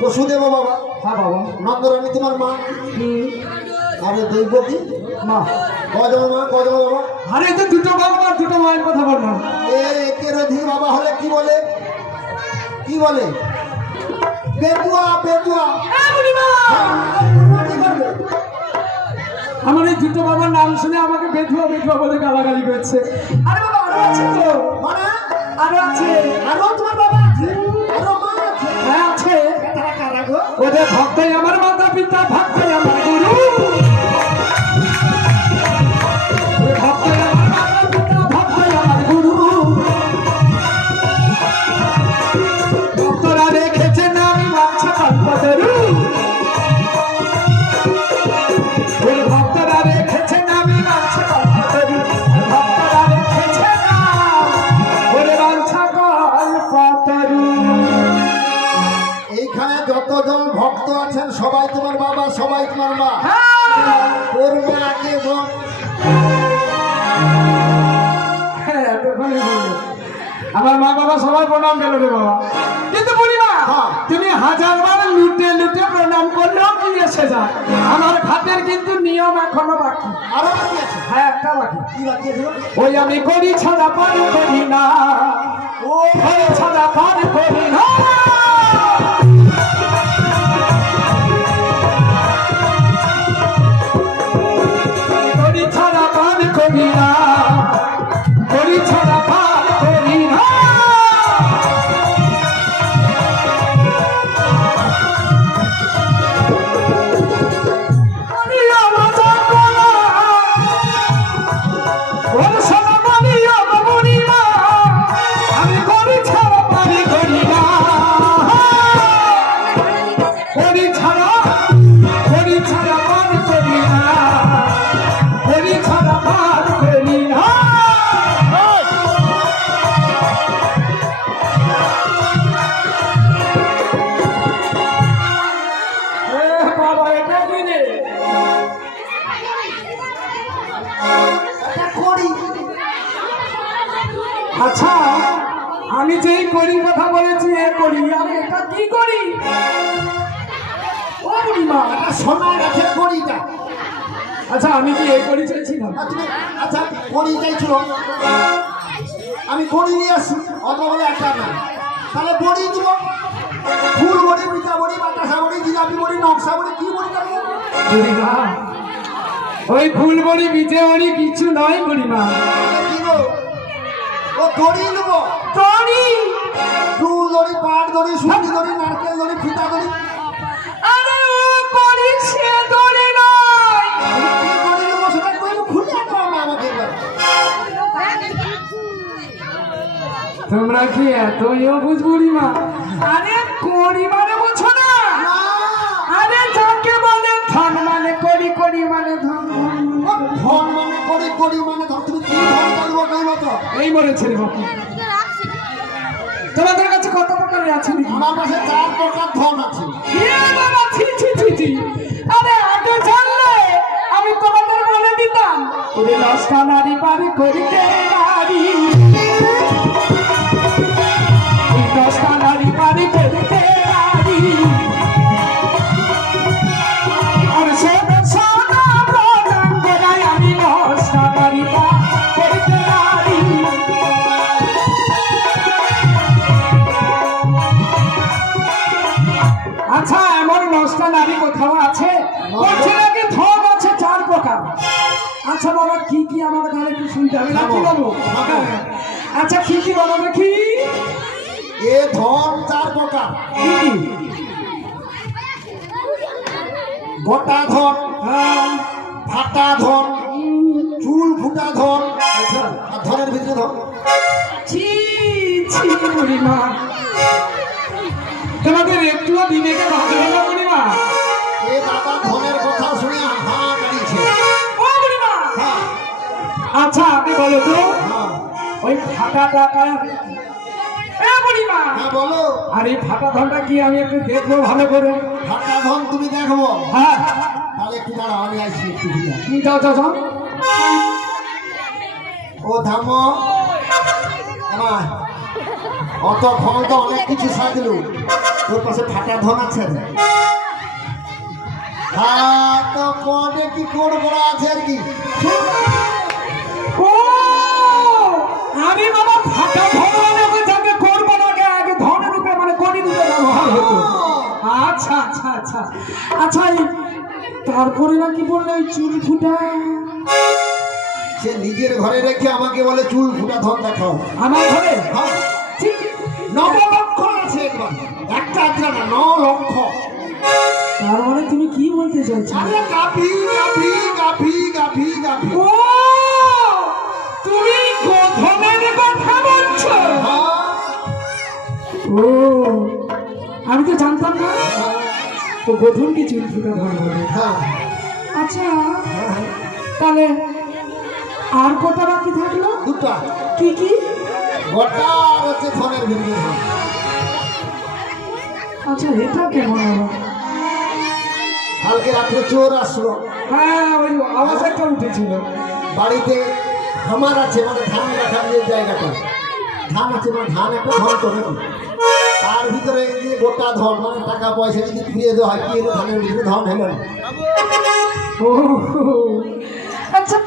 বসুদেব বাবা। হ্যাঁ বাবা। নন্দরানী তোমার মা? আরে দৈবকী মা। কজন মা কজন বাবা? আরে তো দুটো বাবা আর দুটো মায়ের কথা বললাম। একের অধিক বাবা হলে কি বলে? কি বলে? বেতুয়া বেতুয়া। আমার এই দুটো বাবার নাম শুনে আমাকে বেধুয়া বেধুয়া বলে গালাগালি করছে। আরে বাবা আরো আছে তো? মানে আরো আছে। আরো তোমার বাবা আছে? আরো মা আছে? হ্যাঁ আছে। তারা কারা গো? ওদের ভক্তই আমার মাতা পিতা, ভক্তই আমার গুরু। ভক্তই আমার মাতা পিতা, ভক্তই আমার গুরু। ভক্তরা রেখেছেন আমি বাচ্চা কল্পতরু। ভক্তরা রেখেছেন আমি বাচ্চা কল্পতরু। ভক্তরা রেখেছেন ওরে বাচ্চা কল্পতরু। এইখানে যতজন ভক্ত আছেন সবাই তোমার বাবা, সবাই তোমার মা। তোর মা আগে বল। আমার মা বাবা সবাই প্রণাম গেল রে বাবা, কিন্তু বলি না তুমি হাজারবার লুটে লুটে প্রণাম করলেও কি এসে যায়। আমার খাতের কিন্তু নিয়ম এখনো বাকি। আরো বাকি আছে? হ্যাঁ একটা বাকি। কি বাকি আছে? ওই আমি করি ছাড়া পারি করি না, ও করি ছাড়া পারি করি না। করি ছাড়া পারি করি না, করি ছাড়া পারি করি না। আচ্ছা আমি যেই করি কথা বলেছি এ করি, আমি এটা কি করি? ও বুড়িমা সোনা গাছের কড়িটা। আচ্ছা আমি কি এই করি চাইছিলাম? আচ্ছা কড়ি চাইছিল, আমি কড়ি নিয়ে আসি। অত বলে একটা না, তাহলে বড়ি দিব। ফুল বড়ি, পিঠা বড়ি, বাতাসা বড়ি, জিলাপি বড়ি, নকশা বড়ি, কি বড়ি দেবো? বুড়িমা ওই ফুল বড়ি বিজে বড়ি কিছু নয় বুড়িমা। তাহলে কি গো? ও দড়ি নেবো, দড়ি? চুল দড়ি, পাট দড়ি, সুতি দড়ি, নারকেল দড়ি, ফিতা দড়ি। আরে ও করি সে দড়ি নয়। আমি কি দড়ি নেবো সেটা কইলে খুলে দাও না আমাকে এবার। তোমরা কি এতই অবুঝ বুড়িমা? আরে করি মানে বুঝো না? না, আরে যাকে বলে ধন মানে করি, করি মানে ধন। ও ধন মানে করি, করি মানে ধন। তুমি কি ধন করবো কইবো তো? এই মরেছে রে বাপু। তোমাদের কাছে কত প্রকারের আছে নাকি? আমার কাছে 4 প্রকার ধন আছে। এ বাবা, ছি ছি ছি ছি। আরে আগে জানলে আমি তোমাদের বলে দিতাম। ওরে লস্তা নারী পারি করিতে নারী, লস্তা নারী পারি করিতে নারী। আর সে সোনা প্রদান করাই আমি লস্তা নারী পারি করিতে নারী। আচ্ছা, এমন নষ্ট নারী কোথাও আছে? বলছে নাকি ধন আছে 4 প্রকার। আচ্ছা বাবা, কি কি আমার তাহলে একটু শুনতে হবে নাকি বাবু? আচ্ছা কি কি বলো দেখি? এ ধন 4 প্রকার। কি কি? গোটা ধন, হ্যাঁ, ফাটা ধন, চুল ফুটা ধন, আচ্ছা। আর ধনের ভিতরে ধন। ছি ছি বুড়িমা, তোমাদের একটুও দিনেকে ভাবলো না বুড়িমা? এ দাদা ধনের কথা শুনে হা কাড়িছে। ও বুড়িমা, হ্যাঁ, আচ্ছা আপনি বলো তো, হ্যাঁ, ওই ফাটা টাকা, এ বুড়িমা, হ্যাঁ বলো। আর এই ফাটা ধনটা কি আমি একটু দেখবো ভালো করে? ফাটা ধন তুমি দেখবো? হ্যাঁ, তাহলে একটু দাঁড়াও, আমি আসছি একটু ঘুরে। যাও যাও যাও। ও থামো না, অত ফল তো অনেক কিছু সাজলু, তোর পাশে ফাটা ধন আছে? হ্যাঁ, তো কনে কি কোড বড় আছে আর কি? ও আরে বাবা, ফাটা ধন মানে ওই যাকে করবো না, আগে ধন রূপে মানে করি রূপে ব্যবহার হতো। আচ্ছা আচ্ছা আচ্ছা আচ্ছা, তারপরে না কি বললে ওই চুল ফুটা? সে নিজের ঘরে রেখে আমাকে বলে চুল ফুটা ধন দেখাও। আমার ঘরে? হ্যাঁ, ঠিক। 9 লক্ষ আছে একবার, একটা আজরা না, 9 লক্ষ। তার মানে তুমি কি বলতে চাইছো? আরে গাভী গাভী গাভী গাভী গাভী। ও তুমি গোধনের কথা বলছো? হ্যাঁ, ও আমি তো জানতাম না। তো গোধন কি চুল ফুটা ধন বলে? হ্যাঁ, আচ্ছা, তাহলে আর কটা বাকি থাকলো? দুটা। কি কি? গোটা আর হচ্ছে ধনের ভিতরে ধন। আচ্ছা, এটা কেমন হলো? কালকে রাত্রে চোর আসলো, হ্যাঁ, ওই আওয়াজ একটা উঠেছিল। বাড়িতে খামার আছে, মানে ধান রাখার যে জায়গাটা, ধান আছে, মানে ধান একটা ধন তো নাকি, তার ভিতরে এই যে গোটা ধন মানে টাকা পয়সা যদি ফিরিয়ে দেওয়া হয়, কি হলো? ধানের ভিতরে ধন হলো না। ও আচ্ছা।